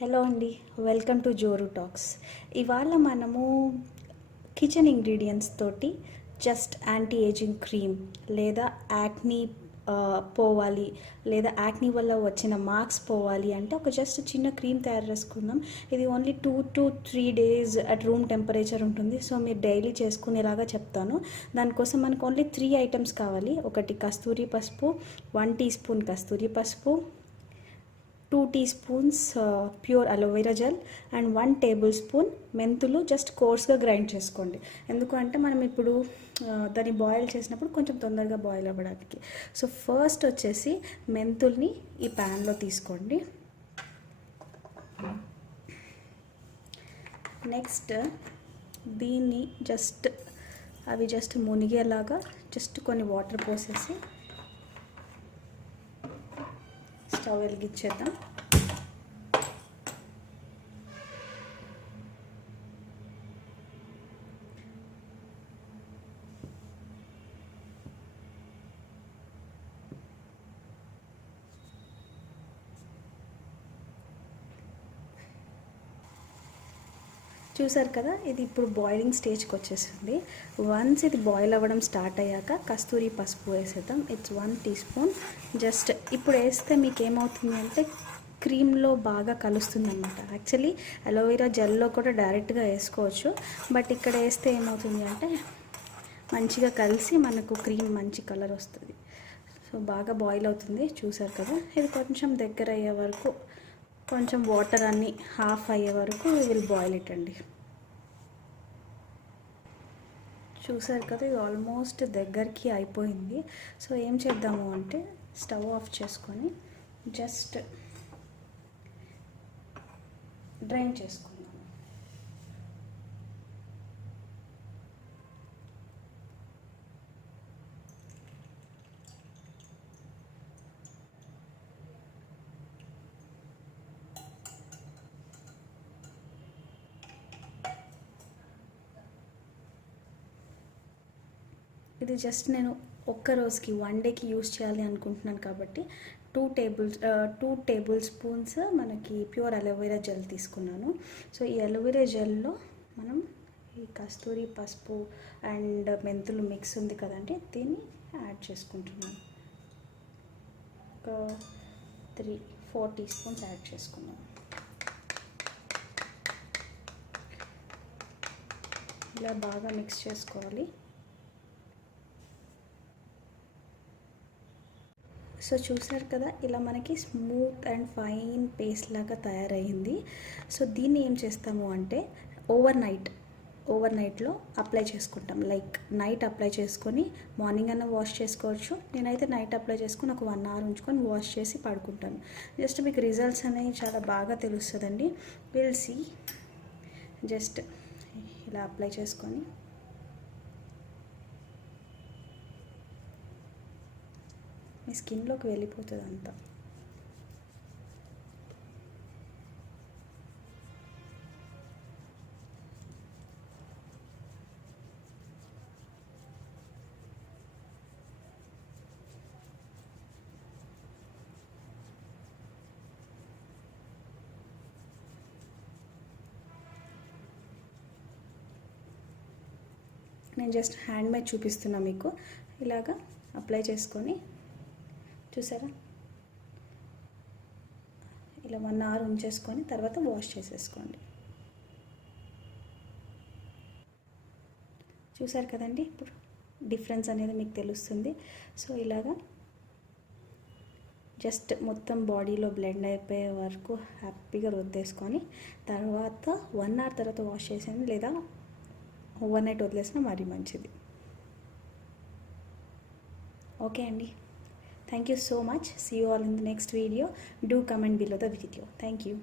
Hello అండి, welcome to జోరు talks. ఇవాళ మనము కిచెన్ ఇంగ్రీడియంట్స్ తోటి జస్ట్ యాంటీ ఏజింగ్ క్రీమ్ లేదా యాక్నీ పోవాలి, లేదా యాక్నీ వల్ల వచ్చిన మార్క్స్ పోవాలి అంటే ఒక జస్ట్ చిన్న క్రీమ్ తయారు చేసుకుందాం. ఇది only 2 to 3 days at room temperature ఉంటుంది. సో మీరు డైలీ చేసుకునేలాగా చెప్తాను. దానికోసం మనకు ఓన్లీ 3 ఐటమ్స్ కావాలి. ఒకటి కస్తూరి పసుపు, 1 teaspoon కస్తూరి పసుపు, 2 teaspoons pure aloe vera gel and 1 tablespoon మెంతులు జస్ట్ కోర్స్గా గ్రైండ్ చేసుకోండి. ఎందుకంటే మనం ఇప్పుడు దాన్ని బాయిల్ చేసినప్పుడు కొంచెం తొందరగా బాయిల్ అవ్వడానికి. సో ఫస్ట్ వచ్చేసి మెంతుల్ని ఈ ప్యాన్లో తీసుకోండి. నెక్స్ట్ దీన్ని జస్ట్ మునిగేలాగా జస్ట్ కొన్ని వాటర్ పోసేసి స్టవ్ వెలిగించేద్దాం. చూసారు కదా, ఇది ఇప్పుడు బాయిలింగ్ స్టేజ్కి వచ్చేసింది. వన్స్ ఇది బాయిల్ అవ్వడం స్టార్ట్ అయ్యాక కస్తూరి పసుపు వేసేద్దాం. It's 1 teaspoon. జస్ట్ ఇప్పుడు వేస్తే మీకు ఏమవుతుంది అంటే క్రీమ్లో బాగా కలుస్తుంది అనమాట. యాక్చువల్లీ అలోవెరా జెల్లో కూడా డైరెక్ట్గా వేసుకోవచ్చు, బట్ ఇక్కడ వేస్తే ఏమవుతుంది అంటే మంచిగా కలిసి మనకు క్రీమ్ మంచి కలర్ వస్తుంది. సో బాగా బాయిల్ అవుతుంది. చూసారు కదా, ఇది కొంచెం దగ్గర అయ్యే వరకు, కొంచెం వాటర్ అన్నీ హాఫ్ అయ్యే వరకు విల్ బాయిల్ ఇట్ అండి. చూసారు కదా, ఇది ఆల్మోస్ట్ దగ్గరికి అయిపోయింది. సో ఏం చేద్దాము అంటే స్టవ్ ఆఫ్ చేసుకొని జస్ట్ డ్రైన్ చేసుకుందాం. ఇది జస్ట్ నేను ఒక్క రోజుకి 1 dayకి యూస్ చేయాలి అనుకుంటున్నాను కాబట్టి 2 tablespoons మనకి ప్యూర్ అలోవెరా జెల్ తీసుకున్నాను. సో ఈ అలోవెరా జెల్లో మనం ఈ కస్తూరి పసుపు అండ్ మెంతులు మిక్స్ ఉంది కదండి, దీన్ని యాడ్ చేసుకుంటున్నాను. ఒక 3-4 teaspoons యాడ్ చేసుకున్నాను. ఇలా బాగా మిక్స్ చేసుకోవాలి. సో చూసారు కదా, ఇలా మనకి స్మూత్ అండ్ ఫైన్ పేస్ట్ లాగా తయారయ్యింది. సో దీన్ని ఏం చేస్తాము అంటే ఓవర్ నైట్లో అప్లై చేసుకుంటాం. లైక్ నైట్ అప్లై చేసుకొని మార్నింగ్ అన్న వాష్ చేసుకోవచ్చు. నేనైతే నైట్ అప్లై చేసుకొని ఒక 1 hour ఉంచుకొని వాష్ చేసి పడుకుంటాను. జస్ట్ మీకు రిజల్ట్స్ అనేవి చాలా బాగా తెలుస్తుందండి. Will see. జస్ట్ ఇలా అప్లై చేసుకొని మీ స్కిన్లోకి వెళ్ళిపోతుంది అంతా. నేను జస్ట్ హ్యాండ్ మీద చూపిస్తున్నా మీకు. ఇలాగా అప్లై చేసుకొని చూసారా, ఇలా 1 hour ఉంచేసుకొని తర్వాత వాష్ చేసేసుకోండి. చూసారు కదండి, ఇప్పుడు డిఫరెన్స్ అనేది మీకు తెలుస్తుంది. సో ఇలాగా జస్ట్ మొత్తం బాడీలో బ్లెండ్ అయిపోయే వరకు హ్యాపీగా రుద్దేసుకొని తర్వాత 1 hour తర్వాత వాష్ చేసేయండి, లేదా ఓవర్ నైట్ వదిలేసినా మరీ మంచిది. ఓకే అండి, thank you so much. See you all in the next video. Do comment below the video. Thank you.